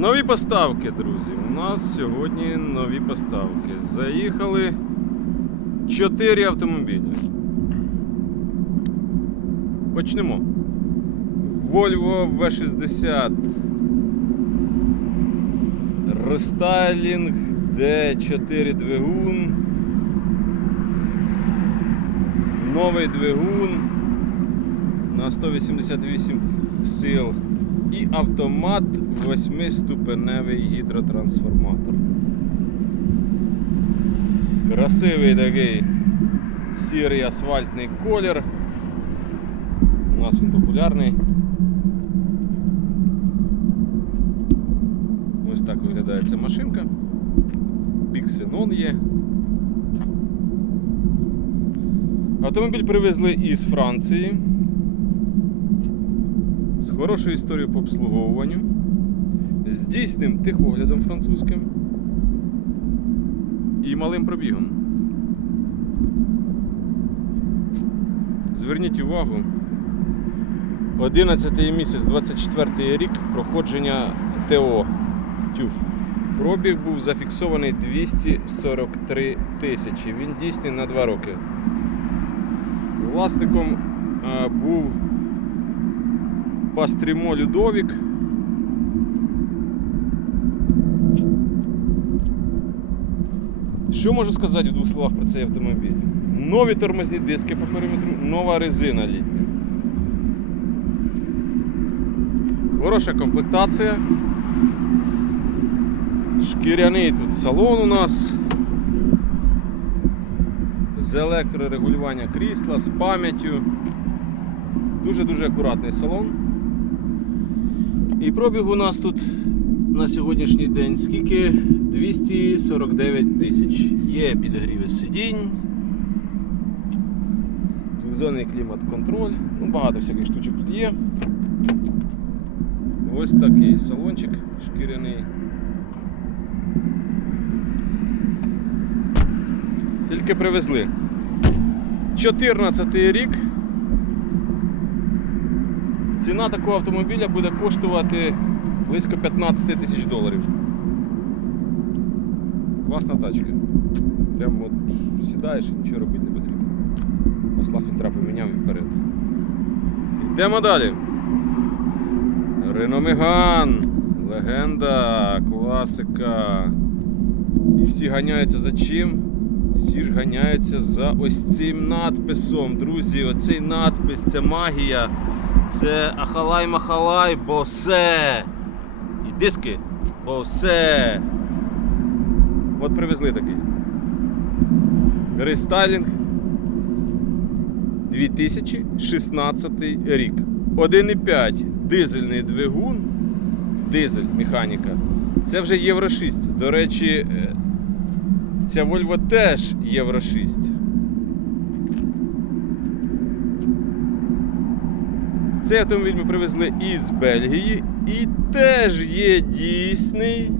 Нові поставки, друзі. У нас сьогодні нові поставки. Заїхали 4 автомобілі. Почнемо. Volvo V60. Restyling D4 двигун. Новий двигун на 188 сил і автомат 8-ступеневий гідротрансформатор. Красивий такий сірий асфальтний колір. У нас він популярний. Ось так виглядає ця машинка. Піксенон є. Автомобіль привезли із Франції з хорошою історією по обслуговуванню, з дійсним тихоглядом французьким і малим пробігом. Зверніть увагу, 11 місяць, 24 рік проходження ТО ТЮФ. Пробіг був зафіксований 243 тисячі. Він дійсний на 2 роки. Власником е, був Пастрімо Людовік. Що можу сказати в двох словах про цей автомобіль? Нові тормозні диски по периметру, нова резина літня. Хороша комплектація. Шкіряний тут салон у нас. З електрорегулювання крісла, з пам'яттю. Дуже-дуже акуратний салон. І пробіг у нас тут на сьогоднішній день скільки? 249 тисяч. Є підігріви сидінь, двохзонний клімат-контроль. Ну, багато всяких штучок тут є. Ось такий салончик шкіряний. Тільки привезли. 14 рік. Ціна такого автомобіля буде коштувати близько 15 тисяч доларів. Класна тачка. Прямо от сідаєш і нічого робити не потрібно. Масла фільтра поміняв вперед. Йдемо далі. Megane. Легенда, класика. І всі ганяються за чим? Всі ж ганяються за ось цим надписом. Друзі, оцей надпис, це магія. Це Ахалай Махалай, бо все. І диски, бо все. От привезли такий. Рестайлінг 2016 рік. 1,5 дизельний двигун. Дизель механіка. Це вже Євро 6. До речі, е, ця Volvo теж Євро 6. Цей автомобіль ми привезли із Бельгії і теж є дійсний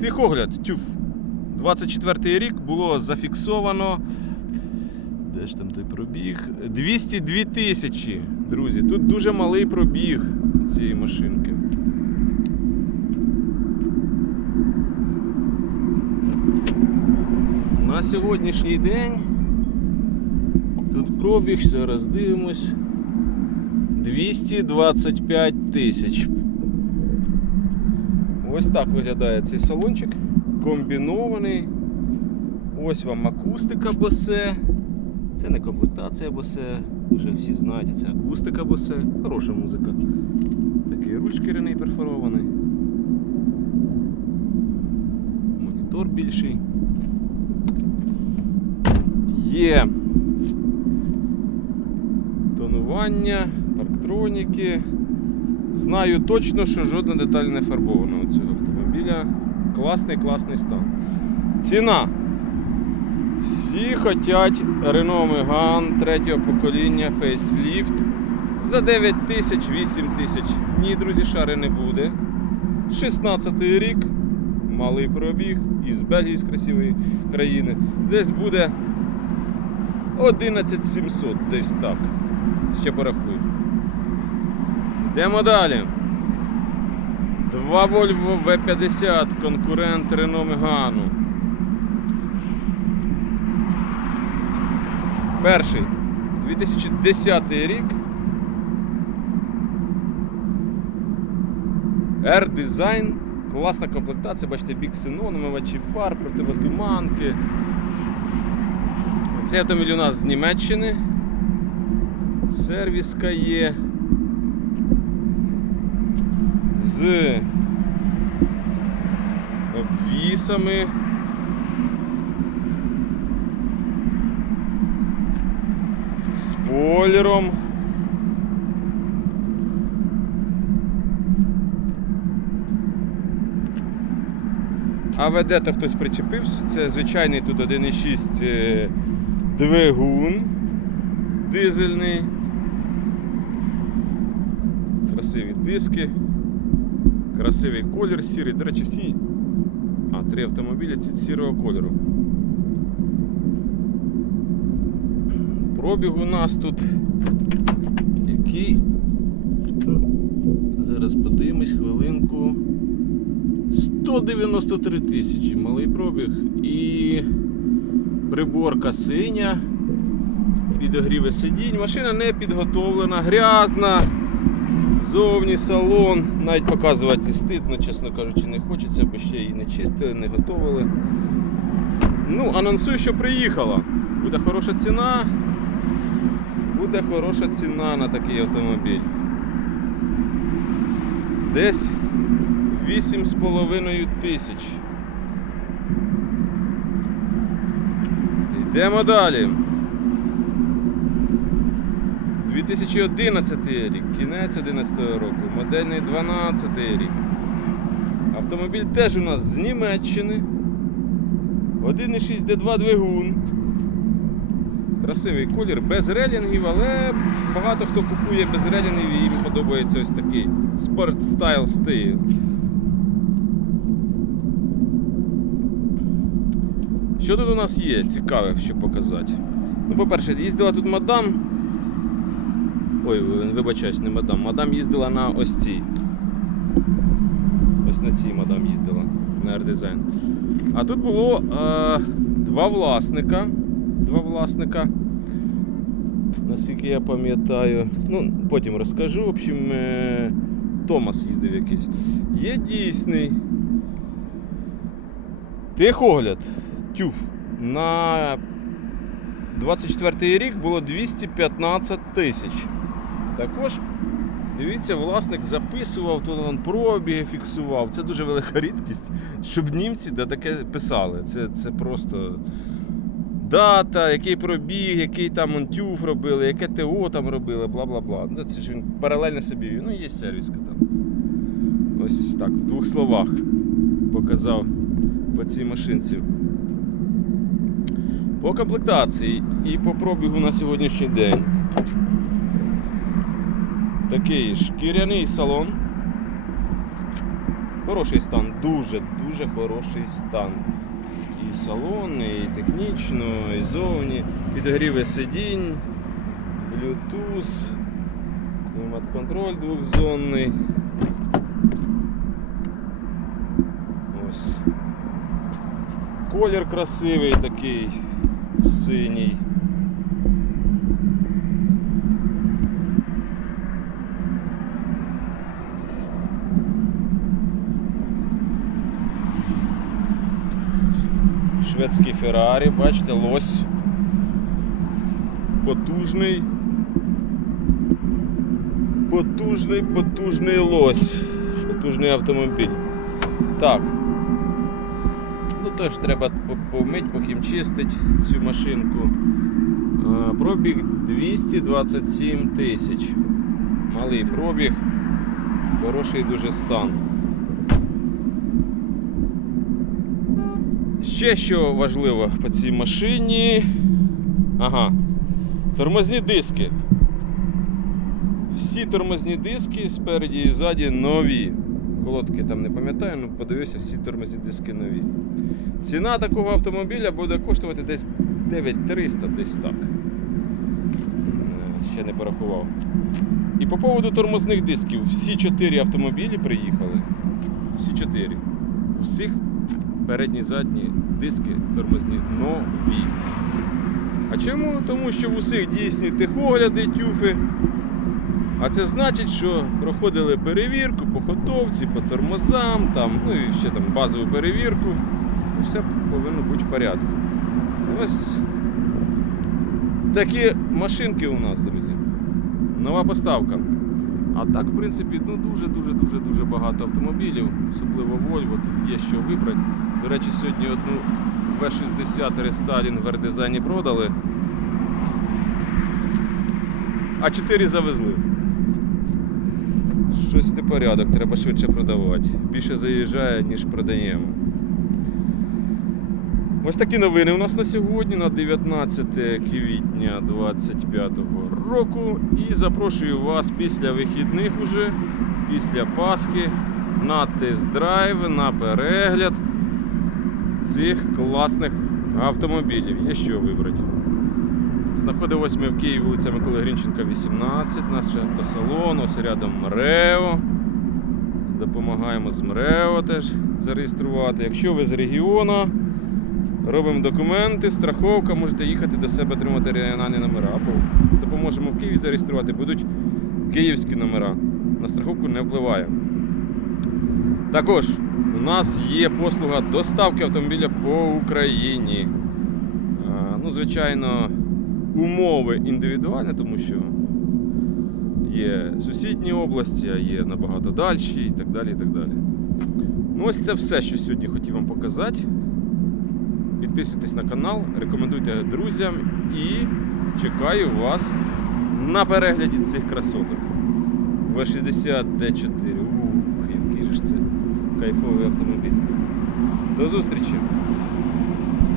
тихогляд, тюф. 24 й рік було зафіксовано. Де ж там той пробіг? 202 тисячі, друзі. Тут дуже малий пробіг цієї машинки. На сьогоднішній день тут пробіг, зараз дивимось. 225 тисяч. Ось так виглядає цей салончик. Комбінований. Ось вам акустика босе. Це не комплектація босе. Вже всі знають, це акустика босе. Хороша музика. Такий руль шкіряний перфорований. Монітор більший. Є тонування, парктроніки. Знаю точно, що жодна деталь не фарбована у цього автомобіля. Класний, класний стан. Ціна. Всі хочуть Renault Megane третього покоління фейсліфт за 9 тисяч, 8 тисяч. Ні, друзі, шари не буде. 16 рік, малий пробіг із Бельгії, з красивої країни. Десь буде 11 700, десь так. Ще порахую. Йдемо далі. Два Volvo V50, конкурент Renault Megane. Перший 2010 рік. R-Design. Класна комплектація, бачите, бік сино, намивачі фар, противотуманки. Цей автомобіль у нас з Німеччини. Сервіска є. З обвісами. Спойлером. А веде-то хтось причепився. Це звичайний тут 1,6 е, двигун дизельний. Красиві диски. Красивий колір сірий. До речі, всі. А, три автомобілі ці сірого кольору. Пробіг у нас тут який. Зараз подивимось хвилинку. 193 тисячі, малий пробіг і приборка синя, підогріви сидінь. Машина не підготовлена, грязна. Зовні салон. Навіть показувати стидно, чесно кажучи, не хочеться, бо ще її не чистили, не готовили. Ну, анонсую, що приїхала. Буде хороша ціна. Буде хороша ціна на такий автомобіль. Десь 8,5 тисяч. Йдемо далі. 2011 рік, кінець 11 року, модельний 12 рік. Автомобіль теж у нас з Німеччини. 1,6 D2 двигун. Красивий колір, без релінгів, але багато хто купує без релінгів і їм подобається ось такий спорт стайл стиль. Що тут у нас є цікаве, що показати? Ну, по-перше, їздила тут мадам. Ой, вибачаюсь, не мадам. Мадам їздила на ось цій. Ось на цій мадам їздила на R-Design. А тут було е, два власника. Два власника. Наскільки я пам'ятаю. Ну, потім розкажу. В общем, е, Томас їздив якийсь. Є дійсний. Техогляд. Тюф. На 24 рік було 215 тисяч. Також, дивіться, власник записував, он пробіги фіксував. Це дуже велика рідкість, щоб німці да, таке писали. Це, це просто дата, який пробіг, який там онтюф робили, яке ТО там робили, бла бла бла. Ну, Це ж він паралельно собі. Ну, є сервіска там. Ось так, в двох словах показав по цій машинці. По комплектації і по пробігу на сьогоднішній день. Такий шкіряний салон. Хороший стан, дуже-дуже хороший стан. І салон, і технічно, і зовні. Підогріви сидінь, Bluetooth, клімат-контроль двохзонний. Ось. Колір красивий такий, синій. Шведський Феррарі, бачите, лось. Потужний. Потужний, потужний лось. Потужний автомобіль. Так. Ну теж треба по- помить, похімчистить цю машинку. Пробіг 227 тисяч. Малий пробіг, хороший дуже стан. Ще що важливо по цій машині. Ага. Тормозні диски. Всі тормозні диски спереді і ззаді нові. Колодки там не пам'ятаю, але подивився, всі тормозні диски нові. Ціна такого автомобіля буде коштувати десь 9300, десь так. Е, Ще не порахував. І по поводу тормозних дисків, всі чотири автомобілі приїхали всі чотири. В усіх передні задні диски тормозні нові. А чому? Тому що в усіх дійсні техогляди, тюфи. А це значить, що проходили перевірку по ходовці, по тормозам, там, ну і ще там базову перевірку. І все повинно бути в порядку. Ось такі машинки у нас, друзі. Нова поставка. А так, в принципі, ну дуже-дуже дуже дуже багато автомобілів, особливо Volvo, тут є що вибрати. До речі, сьогодні одну V60 рестайлінг в R-дизайні продали. А 4 завезли. Щось непорядок, треба швидше продавати. Більше заїжджає, ніж продаємо. Ось такі новини у нас на сьогодні, на 19 квітня 2025 року. І запрошую вас після вихідних уже, після Пасхи, на тест-драйв, на перегляд цих класних автомобілів. Є що вибрати. Знаходимось ми в Києві, вулиця Миколи Грінченка, 18, наш автосалон, ось рядом МРЕО. Допомагаємо з МРЕО теж зареєструвати. Якщо ви з регіону, робимо документи, страховка, можете їхати до себе отримати регіональні номера. Або допоможемо в Києві зареєструвати, будуть київські номера. На страховку не впливає. Також у нас є послуга доставки автомобіля по Україні. Ну, звичайно, умови індивідуальні, тому що є сусідні області, а є набагато дальші і так далі. і так далі. Ну, ось це все, що сьогодні хотів вам показати. Підписуйтесь на канал, рекомендуйте друзям і чекаю вас на перегляді цих красоток. V60 D4. Ух, який же ж це кайфовий автомобіль. До зустрічі!